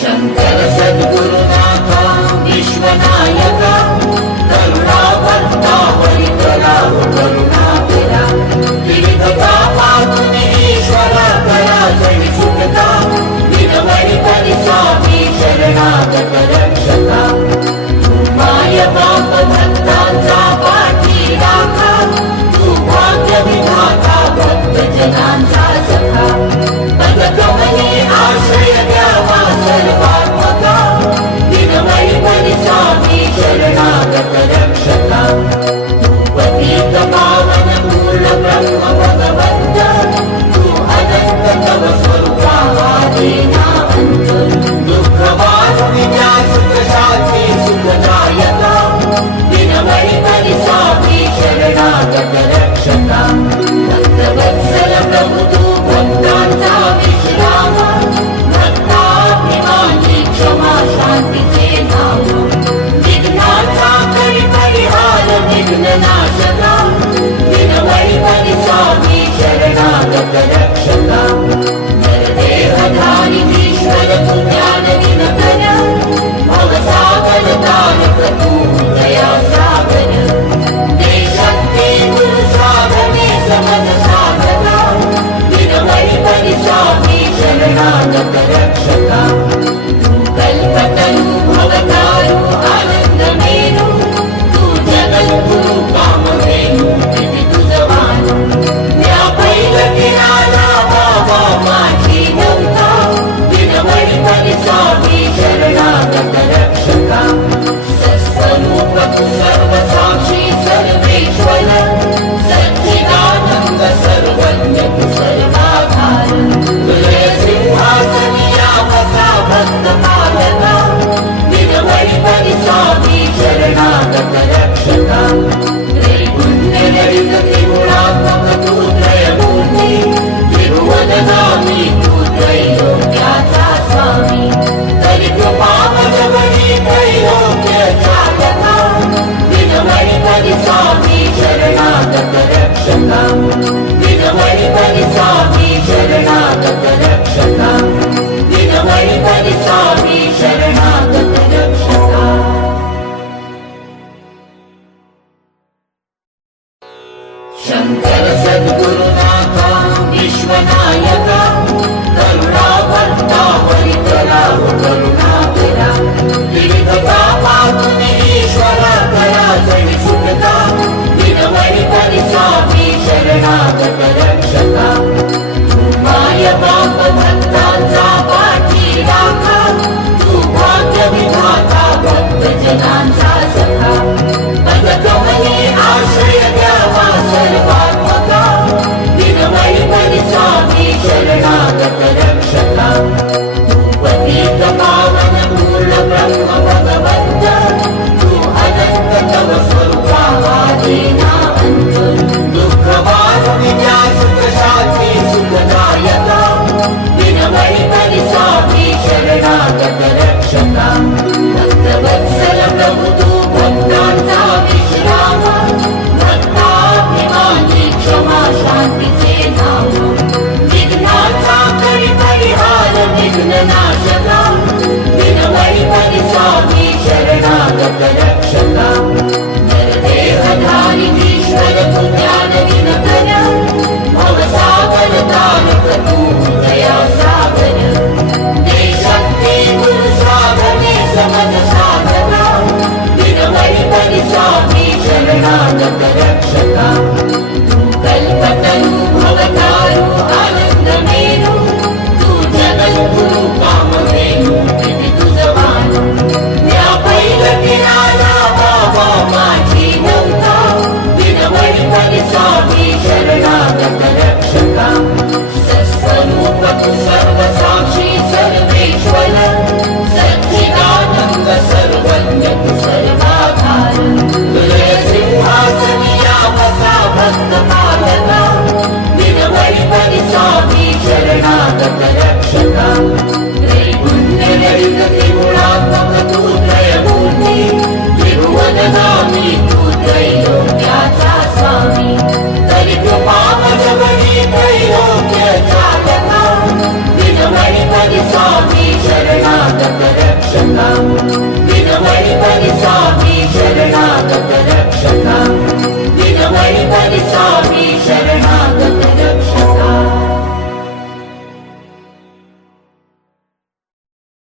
शंकर सद्गुरुनाथ विश्वनायक करुणावंता परिकरा करुणाकरा विविध पापातून ईश्वर करा जणी सुखता विनवडी परी स्वामी शरणागत रक्षका माय बाप भक्तांचा पाठी राखा तू भाग्य विधाता भक्त जनांचा सखा पदकमली आश्रय द्यावा सर्वात्मका विनवडी परी स्वामी शरणागत रक्षका पतित पावन पूर्ण ब्रह्म भगवंत तू अनंत तव स्वरूपावादी नांत दुःख वारुण्या सुख शांती सुखदायका विनवडी परी स्वामी शरणागत रक्षका भक्तवत्सल प्रभु तू भक्तांचा विश्राम भक्ताभिमानी क्षमा शांतीचे नाम विघ्नाचा करी परिहार विघ्ननाशका विनवडी परी स्वामी शरणागत रक्षका नरदेहधारी ईश्वर तू ज्ञान विनकर भवसागर तारक तू दया सागर देशक्ती गुरु साधने समज साधका विनवडी परी स्वामी शरणागत रक्षका कल्पतरु भवतारु आनंद मेरू तू जगद्गुरु कामधेनु किती तुझवान या पैलकीराला बाबा माझी नव्हता विनवडी परी स्वामी शरणागत रक्षका सत्स्वरूप तू सर्वसाक्षी सर्वेश्वर सच्चिदानंद सर्वज्ञ तू सर्वाधार तुझे सिंहासनिया बसा भक्त पालका विनवडी परी स्वामी शरणागत रक्षका त्रैगुण्यरहित त्रिगुणात्मक तू त्रयमूर्ती त्रिभुवनगामी तू त्रैलोक्याचा स्वामी तरी कृपावशमणी त्रैलोक्य चालका विनवडी परी स्वामी शरणागत रक्षका विनवडी परी स्वामी शरणागत रक्षका विनवडी परी स्वामी शरणागत रक्षका शंकर सद्गुरुनाथ विश्वनायक करुणावंता परिकरा करुणाकरा विविध पापातून ईश्वर करा जणी सुखता विनवडी परी स्वामी शरणागत रक्षका माय बाप भक्तांचा पाठी राखा तू भाग्य विधाता भक्त जनांचा सखा पदकमली आश्रय द्यावा सर्वात्मका विनवडी परी स्वामी शरणागत रक्षका पतित पावन पूर्ण ब्रह्म भगवंत तू अनंत तव स्वरूपावादी नांत दुःख वारुण्या सुख शांती सुखदायका विनवडी परी स्वामी शरणागत रक्षका भक्तवत्सल प्रभु तू भक्तांचा विश्राम भक्ताभिमानी क्षमा शांतीचे नाम विघ्नाचा करी परिहार विघ्ननाशका विनवडी परी स्वामी शरणागत